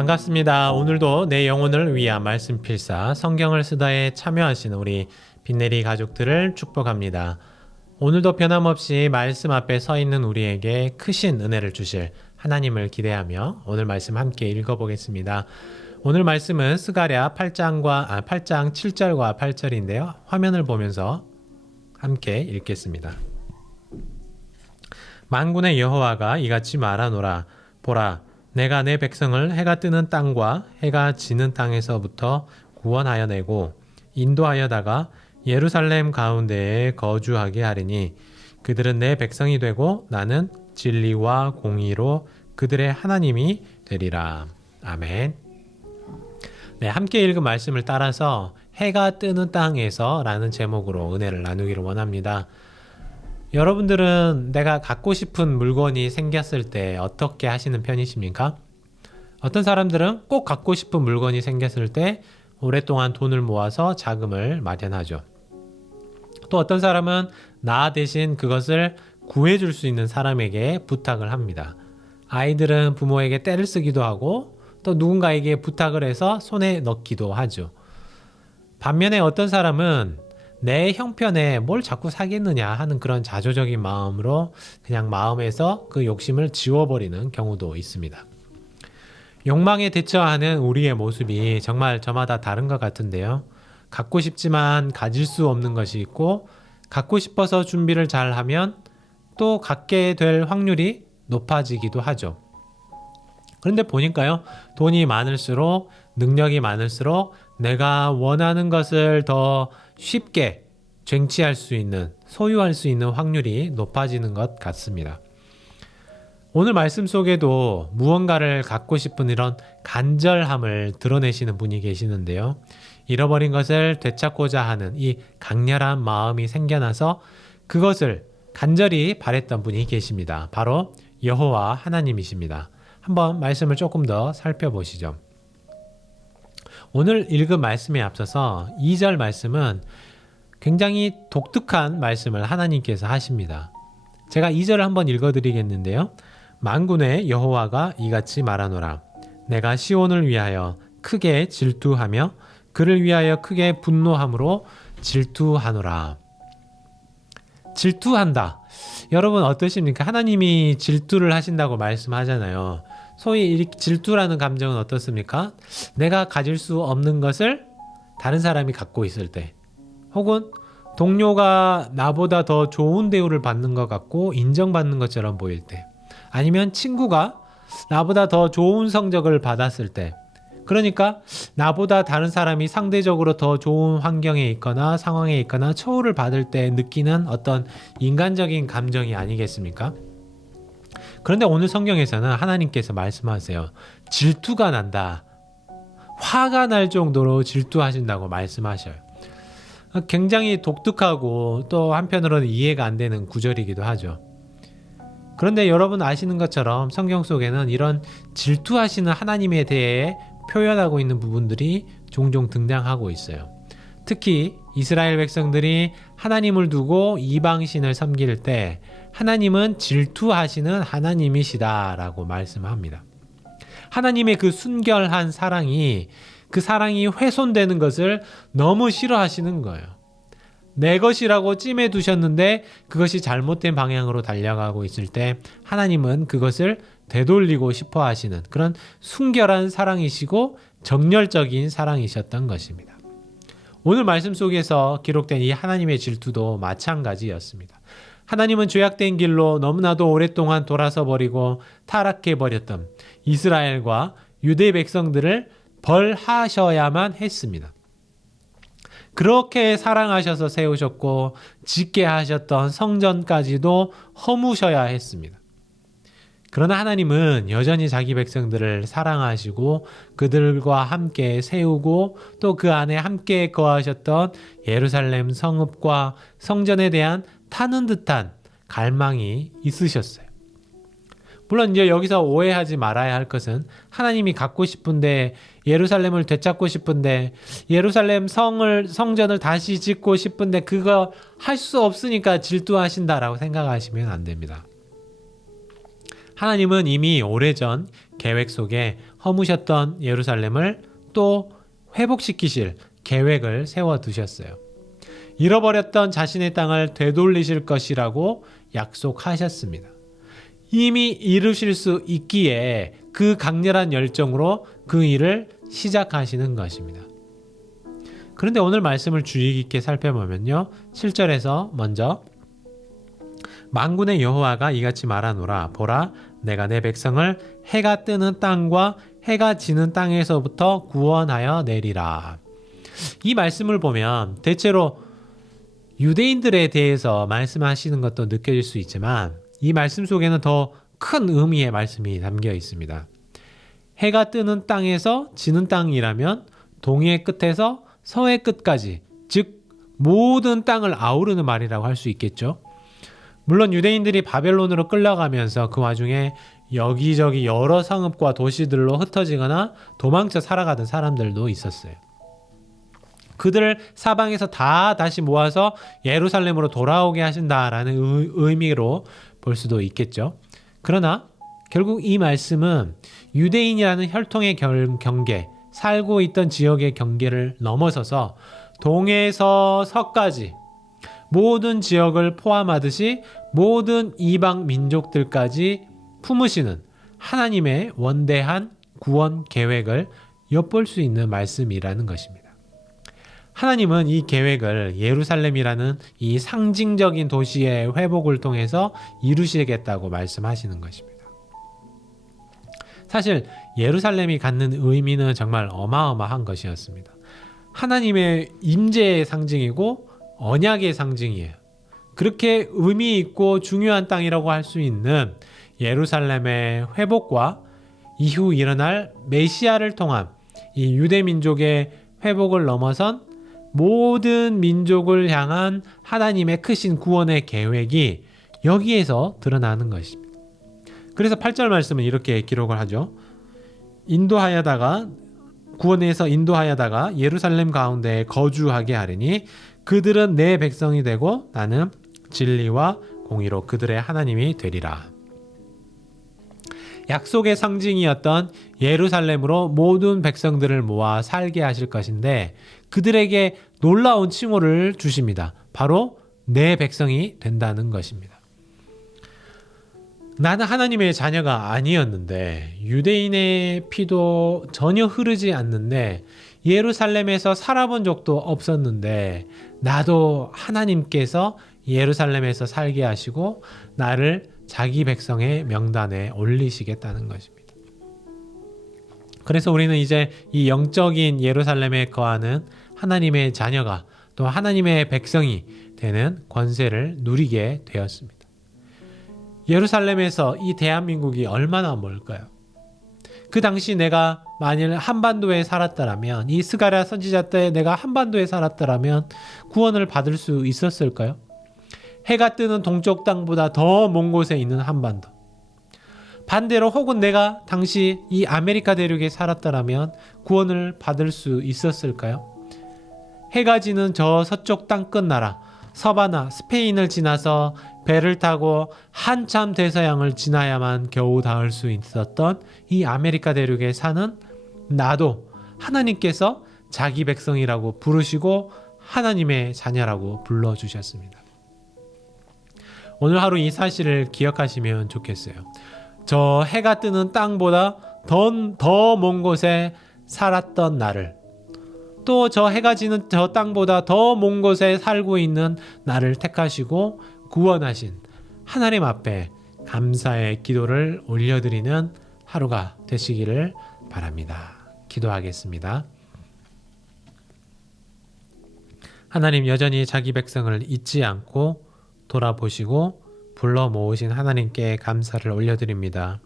반갑습니다. 오늘도 내 영혼을 위한 말씀 필사 성경을 쓰다에 참여하시는 우리 빈내리 가족들을 축복합니다. 오늘도 변함없이 말씀 앞에 서 있는 우리에게 크신 은혜를 주실 하나님을 기대하며 오늘 말씀 함께 읽어보겠습니다. 오늘 말씀은 스가랴 8장 7절과 8절인데요. 화면을 보면서 함께 읽겠습니다. 만군의 여호와가 이같이 말하노라. 보라, 내가 내 백성을 해가 뜨는 땅과 해가 지는 땅에서부터 구원하여 내고 인도하여다가 예루살렘 가운데에 거주하게 하리니 그들은 내 백성이 되고 나는 진리와 공의로 그들의 하나님이 되리라. 아멘. 네, 함께 읽은 말씀을 따라서 해가 뜨는 땅에서 라는 제목으로 은혜를 나누기를 원합니다. 여러분들은 내가 갖고 싶은 물건이 생겼을 때 어떻게 하시는 편이십니까? 어떤 사람들은 꼭 갖고 싶은 물건이 생겼을 때 오랫동안 돈을 모아서 자금을 마련하죠. 또 어떤 사람은 나 대신 그것을 구해줄 수 있는 사람에게 부탁을 합니다. 아이들은 부모에게 떼를 쓰기도 하고 또 누군가에게 부탁을 해서 손에 넣기도 하죠. 반면에 어떤 사람은 내 형편에 뭘 자꾸 사겠느냐 하는 그런 자조적인 마음으로 그냥 마음에서 그 욕심을 지워버리는 경우도 있습니다. 욕망에 대처하는 우리의 모습이 정말 저마다 다른 것 같은데요. 갖고 싶지만 가질 수 없는 것이 있고 갖고 싶어서 준비를 잘 하면 또 갖게 될 확률이 높아지기도 하죠. 그런데 보니까요, 돈이 많을수록 능력이 많을수록 내가 원하는 것을 더 쉽게 쟁취할 수 있는, 소유할 수 있는 확률이 높아지는 것 같습니다. 오늘 말씀 속에도 무언가를 갖고 싶은 이런 간절함을 드러내시는 분이 계시는데요. 잃어버린 것을 되찾고자 하는 이 강렬한 마음이 생겨나서 그것을 간절히 바랬던 분이 계십니다. 바로 여호와 하나님이십니다. 한번 말씀을 조금 더 살펴보시죠. 오늘 읽은 말씀에 앞서서 2절 말씀은 굉장히 독특한 말씀을 하나님께서 하십니다. 제가 2절을 한번 읽어드리겠는데요. 만군의 여호와가 이같이 말하노라. 내가 시온을 위하여 크게 질투하며 그를 위하여 크게 분노함으로 질투하노라. 질투한다. 여러분 어떠십니까? 하나님이 질투를 하신다고 말씀하잖아요. 소위 질투라는 감정은 어떻습니까? 내가 가질 수 없는 것을 다른 사람이 갖고 있을 때, 혹은 동료가 나보다 더 좋은 대우를 받는 것 같고 인정받는 것처럼 보일 때, 아니면 친구가 나보다 더 좋은 성적을 받았을 때, 그러니까 나보다 다른 사람이 상대적으로 더 좋은 환경에 있거나 상황에 있거나 처우를 받을 때 느끼는 어떤 인간적인 감정이 아니겠습니까? 그런데 오늘 성경에서는 하나님께서 말씀하세요. 질투가 난다. 화가 날 정도로 질투하신다고 말씀하셔요. 굉장히 독특하고 또 한편으로는 이해가 안 되는 구절이기도 하죠. 그런데 여러분 아시는 것처럼 성경 속에는 이런 질투하시는 하나님에 대해 표현하고 있는 부분들이 종종 등장하고 있어요. 특히 이스라엘 백성들이 하나님을 두고 이방신을 섬길 때 하나님은 질투하시는 하나님이시다라고 말씀합니다. 하나님의 그 순결한 사랑이, 그 사랑이 훼손되는 것을 너무 싫어하시는 거예요. 내 것이라고 찜해 두셨는데 그것이 잘못된 방향으로 달려가고 있을 때 하나님은 그것을 되돌리고 싶어 하시는 그런 순결한 사랑이시고 정열적인 사랑이셨던 것입니다. 오늘 말씀 속에서 기록된 이 하나님의 질투도 마찬가지였습니다. 하나님은 죄악된 길로 너무나도 오랫동안 돌아서 버리고 타락해 버렸던 이스라엘과 유대 백성들을 벌하셔야만 했습니다. 그렇게 사랑하셔서 세우셨고 짓게 하셨던 성전까지도 허무셔야 했습니다. 그러나 하나님은 여전히 자기 백성들을 사랑하시고 그들과 함께 세우고 또 그 안에 함께 거하셨던 예루살렘 성읍과 성전에 대한 타는 듯한 갈망이 있으셨어요. 물론 이제 여기서 오해하지 말아야 할 것은 하나님이 갖고 싶은데 예루살렘을 되찾고 싶은데 예루살렘 성전을 다시 짓고 싶은데 그거 할 수 없으니까 질투하신다라고 생각하시면 안 됩니다. 하나님은 이미 오래전 계획 속에 허무셨던 예루살렘을 또 회복시키실 계획을 세워두셨어요. 잃어버렸던 자신의 땅을 되돌리실 것이라고 약속하셨습니다. 이미 이루실 수 있기에 그 강렬한 열정으로 그 일을 시작하시는 것입니다. 그런데 오늘 말씀을 주의 깊게 살펴보면요. 7절에서 먼저 만군의 여호와가 이같이 말하노라. 보라, 내가 내 백성을 해가 뜨는 땅과 해가 지는 땅에서부터 구원하여 내리라. 이 말씀을 보면 대체로 유대인들에 대해서 말씀하시는 것도 느껴질 수 있지만 이 말씀 속에는 더 큰 의미의 말씀이 담겨 있습니다. 해가 뜨는 땅에서 지는 땅이라면 동해의 끝에서 서해 끝까지, 즉 모든 땅을 아우르는 말이라고 할 수 있겠죠. 물론 유대인들이 바벨론으로 끌려가면서 그 와중에 여기저기 여러 성읍과 도시들로 흩어지거나 도망쳐 살아가던 사람들도 있었어요. 그들을 사방에서 다 다시 모아서 예루살렘으로 돌아오게 하신다라는 의미로 볼 수도 있겠죠. 그러나 결국 이 말씀은 유대인이라는 혈통의 경계, 살고 있던 지역의 경계를 넘어서서 동에서 서까지 모든 지역을 포함하듯이 모든 이방 민족들까지 품으시는 하나님의 원대한 구원 계획을 엿볼 수 있는 말씀이라는 것입니다. 하나님은 이 계획을 예루살렘이라는 이 상징적인 도시의 회복을 통해서 이루시겠다고 말씀하시는 것입니다. 사실 예루살렘이 갖는 의미는 정말 어마어마한 것이었습니다. 하나님의 임재의 상징이고 언약의 상징이에요. 그렇게 의미 있고 중요한 땅이라고 할 수 있는 예루살렘의 회복과 이후 일어날 메시아를 통한 이 유대 민족의 회복을 넘어선 모든 민족을 향한 하나님의 크신 구원의 계획이 여기에서 드러나는 것입니다. 그래서 8절 말씀은 이렇게 기록을 하죠. 구원에서 인도하여다가 예루살렘 가운데 거주하게 하리니 그들은 내 백성이 되고 나는 진리와 공의로 그들의 하나님이 되리라. 약속의 상징이었던 예루살렘으로 모든 백성들을 모아 살게 하실 것인데 그들에게 놀라운 칭호를 주십니다. 바로 내 백성이 된다는 것입니다. 나는 하나님의 자녀가 아니었는데 유대인의 피도 전혀 흐르지 않는데 예루살렘에서 살아본 적도 없었는데 나도 하나님께서 예루살렘에서 살게 하시고 나를 자기 백성의 명단에 올리시겠다는 것입니다. 그래서 우리는 이제 이 영적인 예루살렘에 거하는 하나님의 자녀가 또 하나님의 백성이 되는 권세를 누리게 되었습니다. 예루살렘에서 이 대한민국이 얼마나 멀까요? 그 당시 내가 만일 한반도에 살았더라면, 이 스가랴 선지자 때 내가 한반도에 살았더라면 구원을 받을 수 있었을까요? 해가 뜨는 동쪽 땅보다 더 먼 곳에 있는 한반도. 반대로 혹은 내가 당시 이 아메리카 대륙에 살았더라면 구원을 받을 수 있었을까요? 해가 지는 저 서쪽 땅끝 나라 서바나 스페인을 지나서 배를 타고 한참 대서양을 지나야만 겨우 닿을 수 있었던 이 아메리카 대륙에 사는 나도 하나님께서 자기 백성이라고 부르시고 하나님의 자녀라고 불러주셨습니다. 오늘 하루 이 사실을 기억하시면 좋겠어요. 저 해가 뜨는 땅보다 더 먼 곳에 살았던 나를, 또 저 해가 지는 저 땅보다 더 먼 곳에 살고 있는 나를 택하시고 구원하신 하나님 앞에 감사의 기도를 올려드리는 하루가 되시기를 바랍니다. 기도하겠습니다. 하나님, 여전히 자기 백성을 잊지 않고 돌아보시고 불러 모으신 하나님께 감사를 올려드립니다.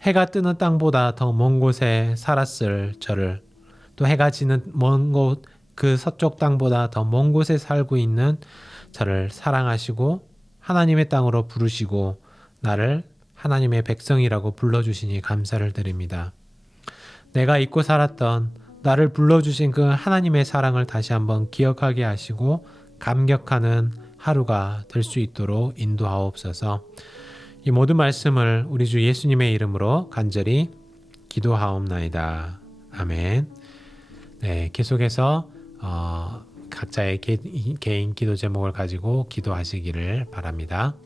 해가 뜨는 땅보다 더 먼 곳에 살았을 저를, 또 해가 지는 먼 곳, 그 서쪽 땅보다 더 먼 곳에 살고 있는 저를 사랑하시고 하나님의 땅으로 부르시고 나를 하나님의 백성이라고 불러주시니 감사를 드립니다. 내가 잊고 살았던 나를 불러주신 그 하나님의 사랑을 다시 한번 기억하게 하시고 감격하는 하루가 될 수 있도록 인도하옵소서. 이 모든 말씀을 우리 주 예수님의 이름으로 간절히 기도하옵나이다. 아멘. 네, 계속해서 각자의 개인 기도 제목을 가지고 기도하시기를 바랍니다.